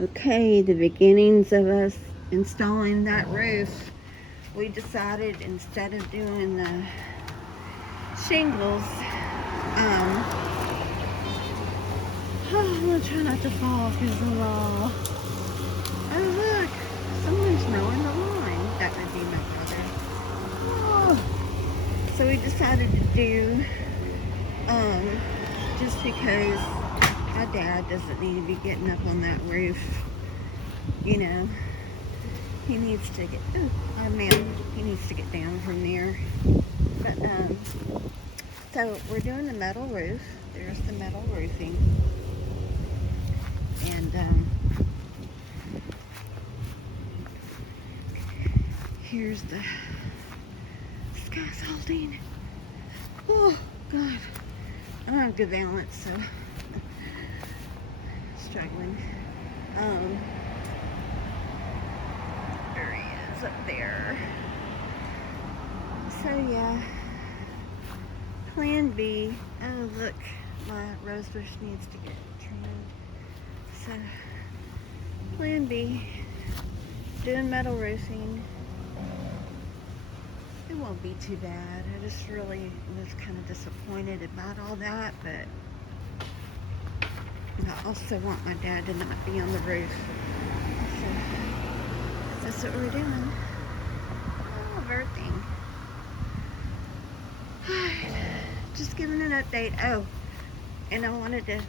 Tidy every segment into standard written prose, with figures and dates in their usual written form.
Okay, the beginnings of us installing that roof. We decided instead of doing the shingles, I'm gonna try not to fall because of the wall. Oh look, someone's mowing the lawn. That would be my brother. Oh. So we decided to do, just because my dad doesn't need to be getting up on that roof, you know. He needs to get, oh man, he needs to get down from there. But, so we're doing the metal roof. There's the metal roofing. And, here's the scaffolding. Oh, God. I don't have good balance, so struggling. There he is up there. So yeah, plan B. Oh look, my rosebush needs to get trimmed. So plan B, doing metal roofing. It won't be too bad. I just really was kind of disappointed about all that, but I also want my dad to not be on the roof. So that's what we're doing. Oh, birthing. Just giving an update. Oh, and I wanted to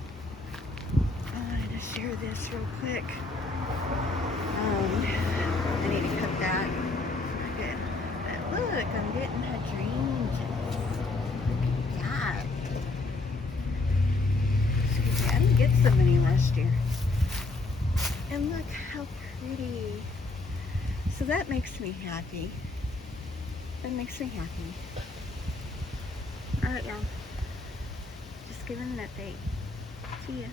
share this real quick. I need to cut that. Good. But look, I'm getting hydrangeas. Look at that. Excuse me, I didn't get so many last year. And look how pretty. So that makes me happy. That makes me happy. Alright, y'all. Just giving an update. See ya.